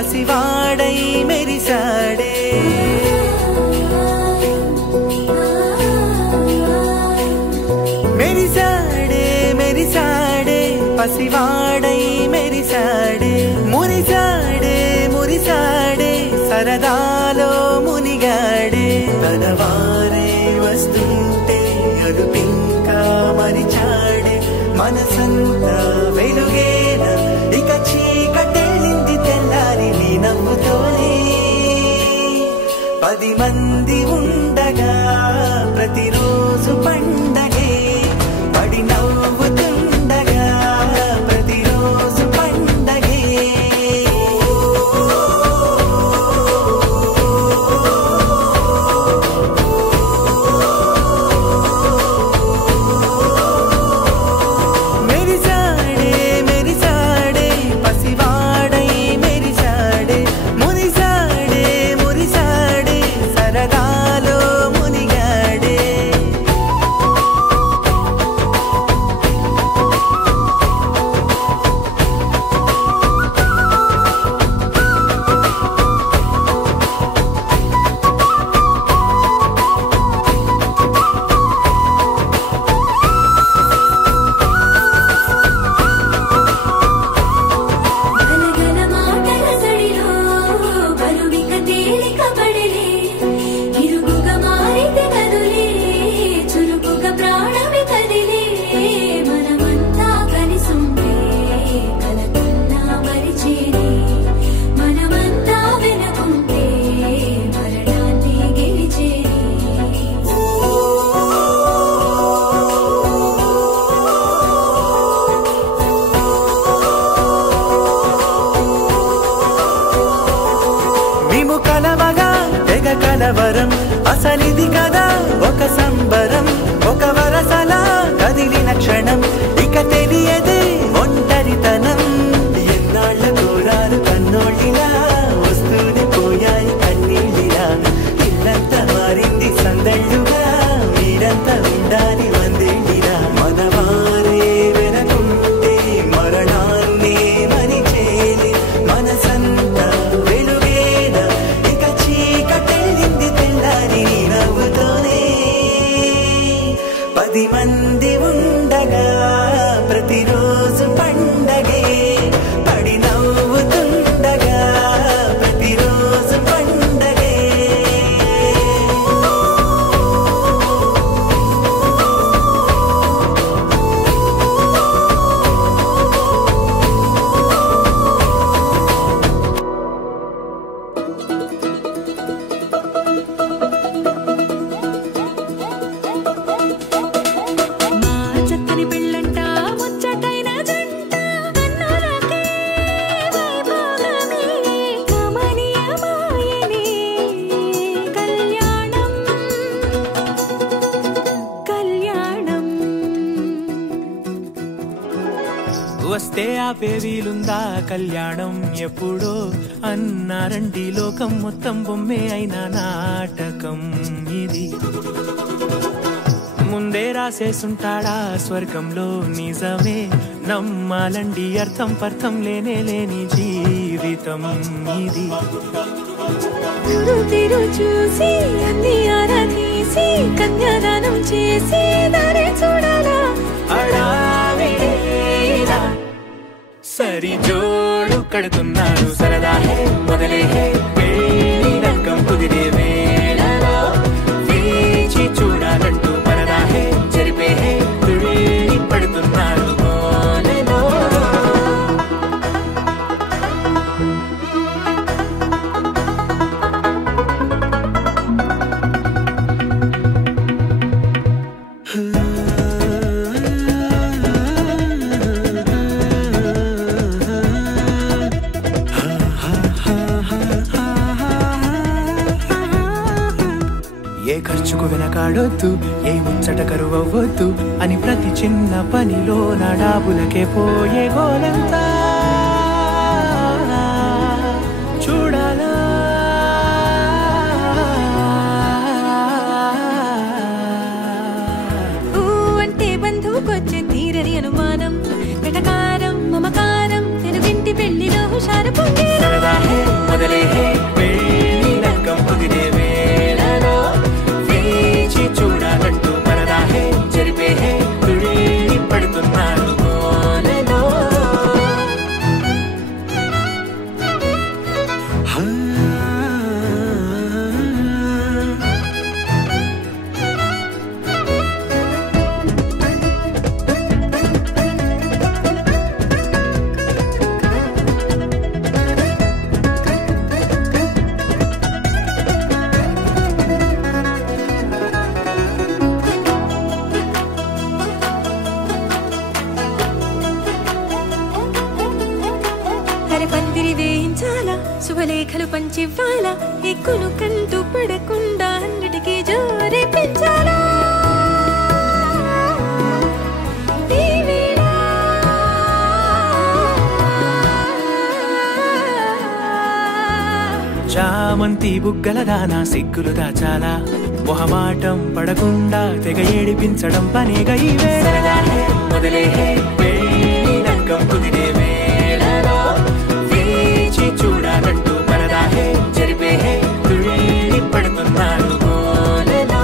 పసివాడై మెరిసాడే మెరిసాడే మెరిసాడే పసివాడై మెరిసాడే మురిసాడే మురిసాడే సరదాలో మునిగాడే తనవారే వస్తుంటే అదుపింకా మరిచాడే మనసంతా వెలుగేన ఇక చీకటెళ్ళింది తెల్లారి నీ నవ్వుతోనే 10 మంది ఉండగా ప్రతిరోజు పండగే పడి నవ్వుతుండగా ప్రతిరోజు పండగే మెరిసాడే మెరిసాడే పసివాడై మెరిసాడే మురిసాడే మురిసాడే సరదాలో మునిగాడే గలగల మాటల సడిలో బరువిక తేలిక పడలే ఇరుగుగా మారితే కదులే చురుకుగా ప్రాణమి కదిలే మనమంతా కలిసుంటే కలకన్నా మరిచేనే మనమంతా వెనకుంటే మరణాన్ని గెలిచేనే మేము కలవగా తెగ కలవరం అసలిది కదా ఒక సంబరం ఒక వరసలా కదిలిన క్షణం ఇక తెలియదే ఒంటరితనం ఎన్నాళ్ళ కోరాలు కన్నోళ్ళిలా వస్తూనే పోయాయి కన్నీళ్ళిలా ఇల్లంతా మారింది సందళ్ళుగా మీరంతా ఉండాలి వందేళ్ళిలా మనవారే వెనకుంటే మరణాన్ని మరిచేలి మనసంతా వెలుగేన ఇక చీకటెళ్ళింది తెల్లారి నీ నవ్వుతోనే 10 మంది ఉండగా ప్రతిరోజు పండగే పడి నవ్వుతుండగా ప్రతిరోజు పండగే మా చక్కని పెళ్ళంట ముచ్చటైన జంట కన్నులకే వైభోగమే కమనీయమాయనే కళ్యాణం కళ్యాణం వస్తే ఆపే వీలుందా కళ్యాణం ఎప్పుడో అన్నారండి లోకం మొత్తం బొమ్మే అయిన నాటకం ఇది ముందే రాసేసుంటాడా స్వర్గంలో నిజమే నమ్మాలండి అర్థం పర్థం లేనే లేని జీవితం ఇది గురు తిరు చూసి అన్ని ఆరా తీసి కన్యాదానం చేసి దారి చూడాలా హడావిడిలా సరి జోడు కడుతున్నారు సరదా హే మొదలే హే పెళ్లి రంగం కుదిరే వేళలో వేచి చూడాలంటూ పరదా హే జరిపే హే తుళ్ళి పడుతున్నారు మోనలో ఏ ఖర్చుకు వెనకాడొద్దు ఏ ముచ్చట కరువవ్వొద్దు అని ప్రతి చిన్న పనిలో నా డాబులకే పోయే గోలంతా చూడాలా ఊ అంటే బంధువుకొచ్చే తీరని అనుమానం వెటకారం మమకారం తెలుగింటి పెళ్లిలో హుషారు పొంగే సరదా హే పందిరి వేయించాలా శుభలేఖలు పంచివ్వాలా ఎక్కును కంటూ పడకుండా అన్నిటికీ జోరే పెంచాలా చామంతి బుగ్గల దానా సిగ్గులు దాచాలా మొహమాటం పడకుండా తెగ ఏడిపించడం పనిగా ఈ వేళ మొదలే నగ్గం కుదిరే వేళలో వేచి చూడాలంటూ పరదాహే జరిపే తుళ్ళి పడుతున్నాడు గోలలో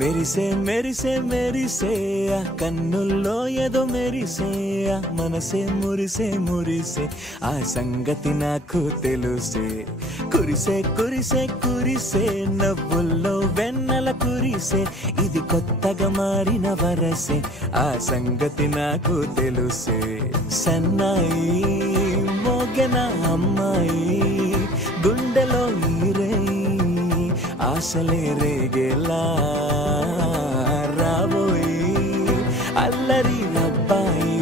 మెరిసే మెరిసే మెరిసే కన్నుల్లో ఏదో మెరిసే మనసే మురిసే మురిసే ఆ సంగతి నాకు తెలుసే కురిసే కురిసే కురిసే నవ్వుల్లో వెన్నెల కురిసే ఇది కొత్తగా మారిన వరసే ఆ సంగతి నాకు తెలుసే సన్నాయి మోగెన అమ్మాయి గుండెలో ఈరే ఆశలే రేగేలా రాబోయి అల్లరి అబ్బాయి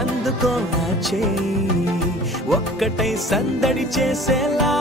అందుకో నా చేయి ఒక్కటై సందడి చేసేలా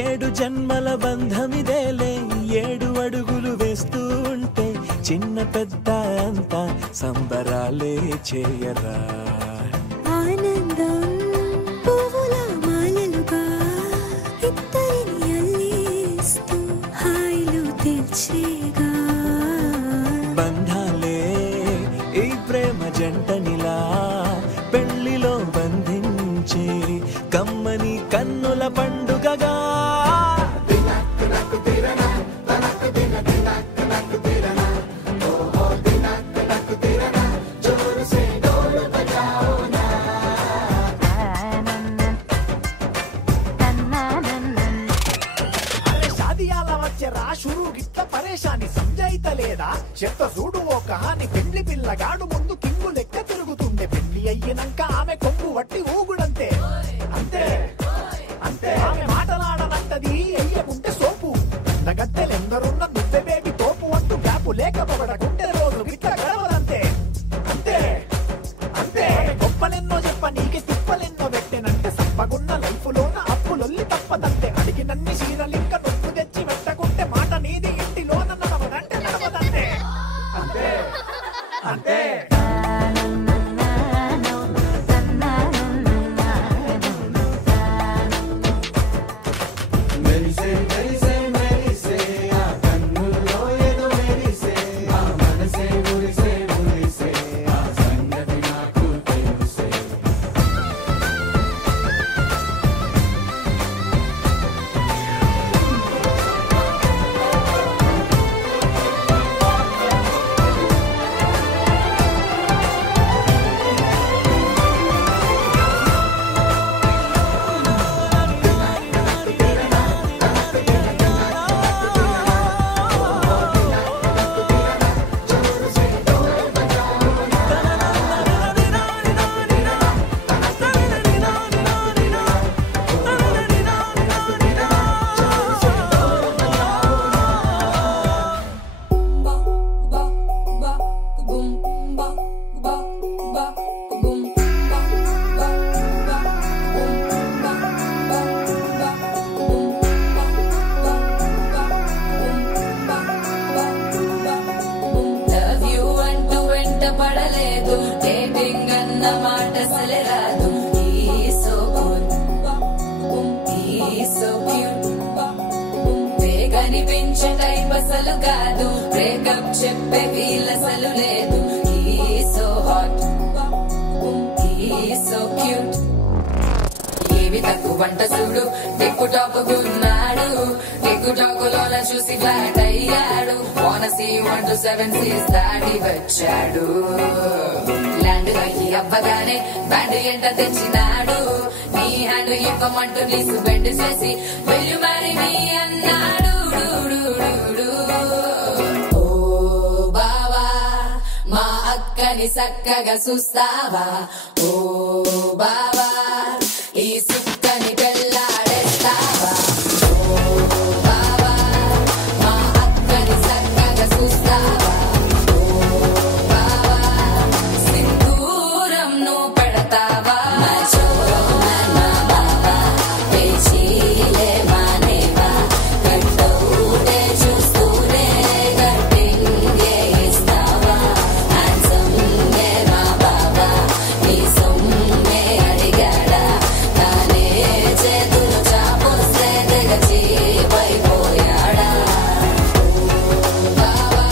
ఏడు జన్మల బంధమిదేలే ఏడు అడుగులు వేస్తూ ఉంటే చిన్న పెద్ద అంతా సంబరాలే చేయరా ఆనందం పువ్వుల మాలలుగా ఇద్దరిని అల్లేస్తూ హాయిలు తెల్చేగా బంధాలే ఈ ప్రేమ జంటనిలా పెళ్లిలో బంధించే కమ్మని కన్నుల పండుగగా చెత్త చూడు ఓ కహాని పెళ్లి పిల్లగాడు ముందు కింగు లెక్క తిరుగుతుండే పెళ్లి అయ్యినాక ఆమె కొంగు వట్టి ఊగుడంతే అంతే అంతే ఆమె మాటలాడనంటది అయ్యకుంటే సోపు నగత్తెలెందరున్న నువ్వే బేబీ తోపు అంటూ గ్యాపు లేకపోవడకుంటే రోజు బిట్ట గడవదంతే అంతే అంతే గొప్పలెన్నో చెప్ప నీకే తిప్పలెన్నో పెట్టెనంటే సప్పగున్న లైఫ్ లోన అప్పులొల్లి తప్పదంతే అడిగినన్ని చీరలింక నొప్పు తెచ్చి పెట్టకుంటే మాట నీది ఇంటిలోన నడవదంటే నడవదంతే అంతే అంతే అంట చూడు టిక్కు టాక్ గున్నాడు టిక్కు టాక్ లోన చూసి ఫ్లాట్ అయ్యాడు వానసీ 1 to 7 సీస్ దాటి వచ్చాడు ల్యాండ్ అయ్యి అవ్వగానే బ్యాండ్ ఎంట తెచ్చినాడు నీ హ్యాండ్ ఇవ్వమంటూ నీసు బెండ్ చేసి వెళ్ళు మరి నీ అన్నాడు ఓ బావా మా అక్కని చక్కగా చూస్తావా ఓ బావా ఈ సుక్కని పెళ్ళాడేస్తావా ఓ బావా మా అక్కని చక్కగా చూస్తావా ఓ బావా సింధూరం నువ్వు పెడతావా మా బావా పేచీలే మానేవా కట్టౌటే చూస్తూనే కట్టింగే ఇస్తావా హ్యాండ్సమ్ గే మా బావా నీ సొమ్మే అడిగాడా తానే చేతులు చాపొస్తే తెగచి పైపోయాడా బావా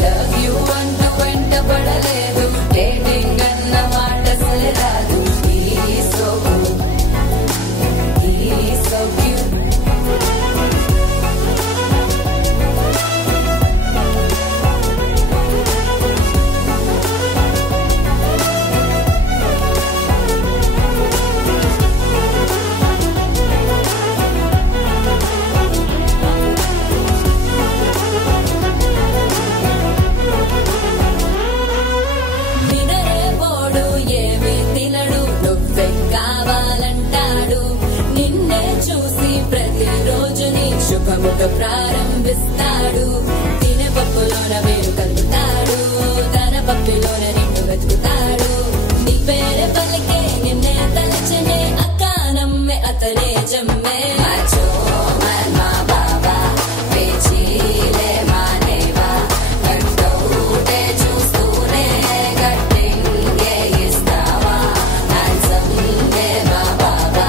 లవ్ యూ అంటూ వెంట పడలేదు డేటింగ్ అన్న మాట సరిరాదు ఈ సో క్యూట్ వినరేపోడు ఏమి తినడు నువ్వే కావాలంటాడు నిన్నే చూసి ప్రతిరోజు నీ శుభముఖ ప్రారంభిస్తాడు తినే పప్పులోన వేరు కలుపుతాడు తన పప్పులోన నిన్ను వెతుకుతాడు నీ పేరే పలికే నిన్నే తలచనే అక్క నమ్మే అతనే జమ్మే మా బాబా పేచీలే మానేవా కట్టౌటే చూస్తూనే కట్టింగే ఇస్తావా హ్యాండ్సమ్ గే మా బాబా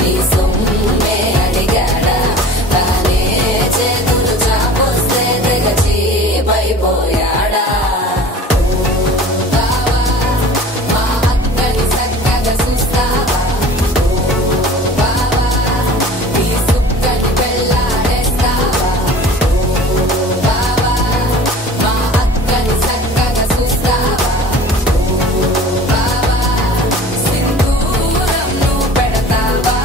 నీ సొమ్మే అడిగాడా తానే చేతులు చాపొస్తే తెగచి పైపోయాడా బావా మా అక్కని చక్కగా చూస్తావా ఓ బావా ఈ సుక్కని పెళ్ళాడేస్తావా ఓ బావా మా అక్కని చక్కగా చూస్తావా ఓ బావా సింధూరం నువ్వు పెడతావా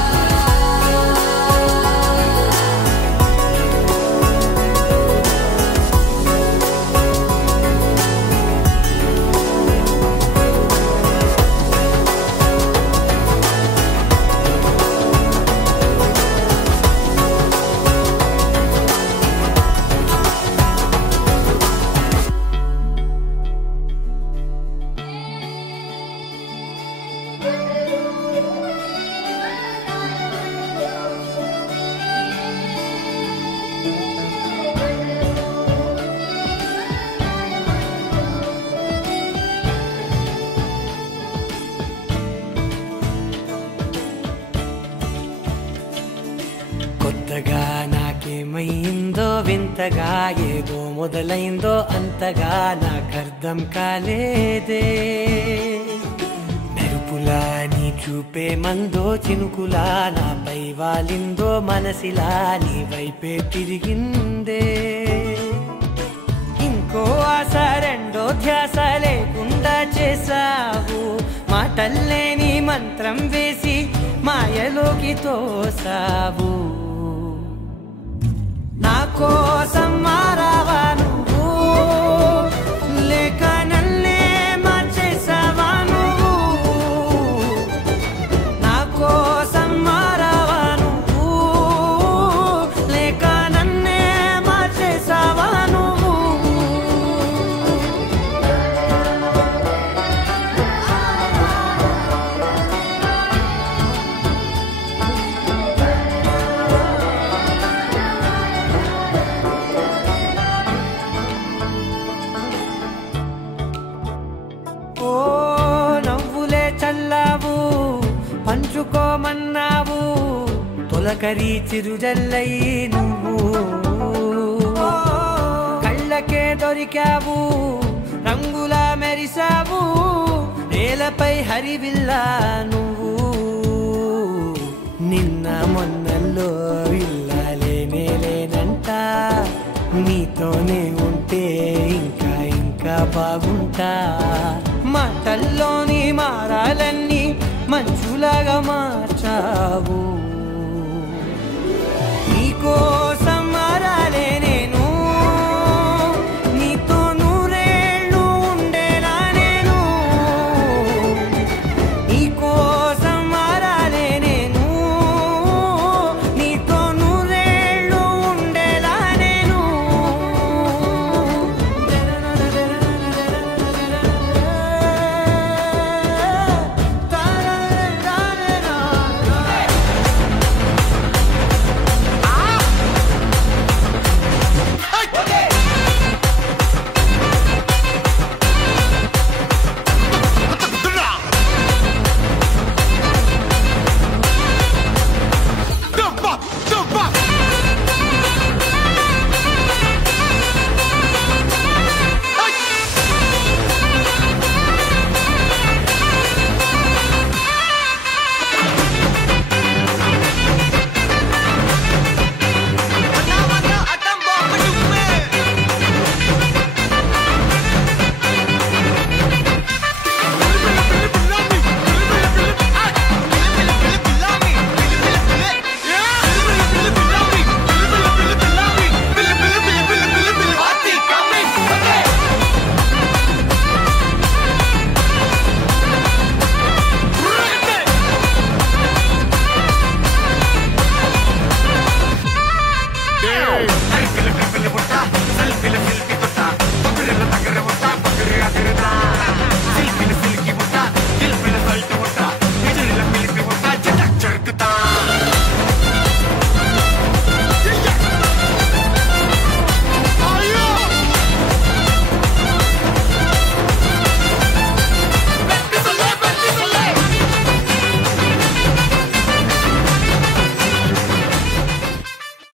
కొత్తగా నాకేమైందో వింతగా ఏదో మొదలైందో అంతగా నాకర్థం కాలేదే మెరుపులా నీ చూపే మందో చినుకులా నాపై వాలిందో మనసిలా నీ వైపే తిరిగిందే ఇంకో ఆశ రెండో ధ్యాస లేకుండా చేసావు మాటల్లే నీ మంత్రం వేసి మాయలోకి తోసావు నా కోసం మారావా నువ్వు లేక నన్నే మార్చేసావా నువ్వు నా కోసం మారావా నువ్వు లేక నన్నే మార్చేసావా నువ్వు ఓ నవ్వులే చల్లావు పంచుకోమన్నావు తొలకరి చిరుజల్లై నువ్వు కళ్ళ కళ్ళకే దొరికావు రంగులా మెరిసావు నేలపై హరివిల్లా నువ్వు నిన్న మొన్నల్లో ఇల్లాలేనే లేనంట నీతోనే ఉంటే ఇంకా ఇంకా బాగుంటా మాటల్లోని మారాలన్నీ మంచులాగా మార్చావు